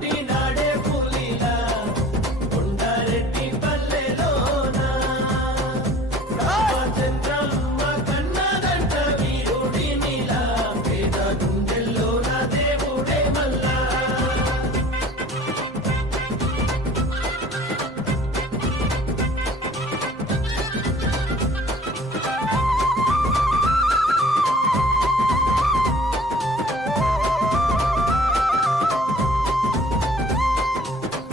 Putin.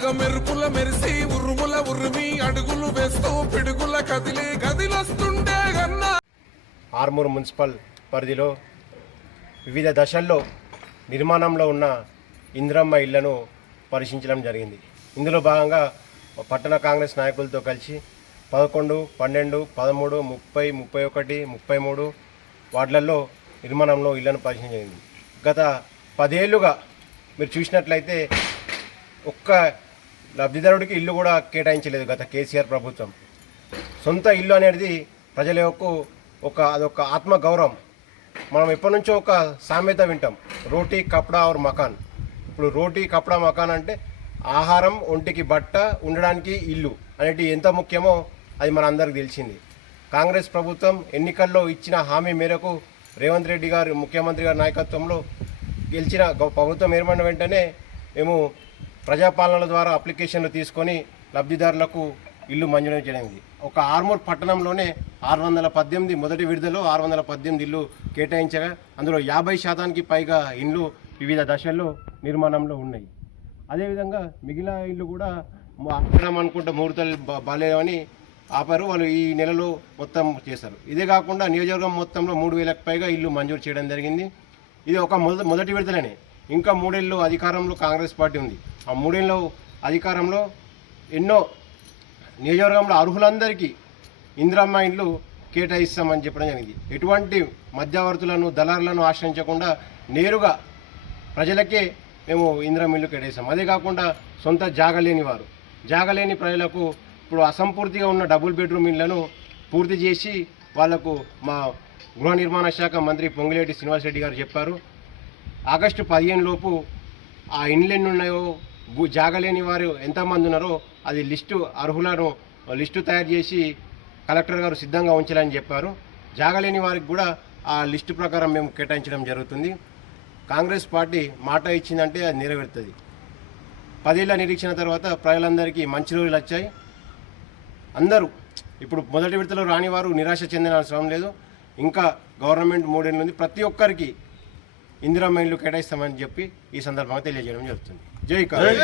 అగ మెరుపుల మెరిసి ఉరుముల ఉరిమి అడుగులు వేస్తూ పిడుగుల కదిలి గదిలొస్తుండే గన్నా ఆర్మూర్ మున్సిపల్ పరిధిలో వివిధ దశల్లో నిర్మాణంలో ఉన్న ఇందిరమ్మ ఇళ్ళను పరిశీలించడం జరిగింది. ఇందులో భాగంగా పట్టణ కాంగ్రెస్ నాయకులతో కలిసి పదకొండు పన్నెండు పదమూడు ముప్పై ముప్పై ఒకటి ముప్పై మూడు వార్డులలో నిర్మాణంలో ఇళ్ళను పరిశీలన జరిగింది. గత పదేళ్ళుగా మీరు చూసినట్లయితే ఒక్క లబ్ధిదారుడికి ఇల్లు కూడా కేటాయించలేదు గత కేసీఆర్ ప్రభుత్వం. సొంత ఇల్లు అనేది ప్రజల యొక్క ఒక అదొక ఆత్మ గౌరవం మనం ఎప్పటి నుంచో ఒక సామెత వింటాం రోటీ కపడా ఆర్ మకాన్. ఇప్పుడు రోటీ కపడా మకాన్ అంటే ఆహారం ఒంటికి బట్ట ఉండడానికి ఇల్లు అనేటి ఎంత ముఖ్యమో అది మన అందరికి తెలిసింది. కాంగ్రెస్ ప్రభుత్వం ఎన్నికల్లో ఇచ్చిన హామీ మేరకు రేవంత్ రెడ్డి గారు ముఖ్యమంత్రి గారి నాయకత్వంలో గెలిచిన ప్రభుత్వం ఏర్పడిన వెంటనే మేము ప్రజాపాలనల ద్వారా అప్లికేషన్లు తీసుకొని లబ్ధిదారులకు ఇల్లు మంజూరు చేయడానికి ఒక ఆర్మూర్ పట్టణంలోనే ఆరు వందల పద్దెనిమిది మొదటి విడుదలలో ఆరు వందల పద్దెనిమిది ఇల్లు కేటాయించగా అందులో యాభై శాతానికి పైగా ఇండ్లు వివిధ దశల్లో నిర్మాణంలో ఉన్నాయి. అదేవిధంగా మిగిలిన ఇల్లు కూడా ఆపడం అనుకుంటే ముహూర్తాలు బాగాలేవని ఆపారు. వాళ్ళు ఈ నెలలో మొత్తం చేశారు. ఇదే కాకుండా నియోజకవర్గం మొత్తంలో మూడు వేలకు పైగా ఇల్లు మంజూరు చేయడం జరిగింది. ఇది ఒక మొదటి మొదటి విడుదలనే ఇంకా మూడేళ్ళు అధికారంలో కాంగ్రెస్ పార్టీ ఉంది. ఆ మూడేళ్ళు అధికారంలో ఎన్నో నియోజకవర్గంలో అర్హులందరికీ ఇందిరమ్మ ఇండ్లు కేటాయిస్తామని చెప్పడం జరిగింది. ఎటువంటి మధ్యవర్తులను దళారులను ఆశ్రయించకుండా నేరుగా ప్రజలకే మేము ఇందిరమ్మ ఇల్లు కేటాయిస్తాం. అదే కాకుండా సొంత జాగలేని వారు. జాగలేని ప్రజలకు ఇప్పుడు అసంపూర్తిగా ఉన్న డబుల్ బెడ్రూమ్ ఇళ్ళను పూర్తి చేసి వాళ్ళకు మా గృహ నిర్మాణ శాఖ మంత్రి పొంగిలేటి శ్రీనివాసరెడ్డి గారు చెప్పారు. ఆగస్టు పదిహేను లోపు ఆ ఇండ్లు ఎన్ని ఉన్నాయో భూ జాగలేని వారు ఎంతమంది ఉన్నారో అది లిస్టు అర్హులను లిస్టు తయారు చేసి కలెక్టర్ గారు సిద్ధంగా ఉంచాలని చెప్పారు. జాగలేని వారికి కూడా ఆ లిస్టు ప్రకారం మేము కేటాయించడం జరుగుతుంది. కాంగ్రెస్ పార్టీ మాట ఇచ్చిందంటే అది నెరవేరుతుంది. పదేళ్ళ నిరీక్షణ తర్వాత ప్రజలందరికీ మంచి రోజులు వచ్చాయి. అందరూ ఇప్పుడు మొదటి విడతలో రాని వారు నిరాశ చెందిన అవసరం లేదు. ఇంకా గవర్నమెంట్ మూడేళ్ళు ఉంది. ప్రతి ఒక్కరికి ఇందిరా మైండ్లు కేటాయిస్తామని చెప్పి ఈ సందర్భంగా తెలియజేయడం జరుగుతుంది. జై కాంగ్రెస్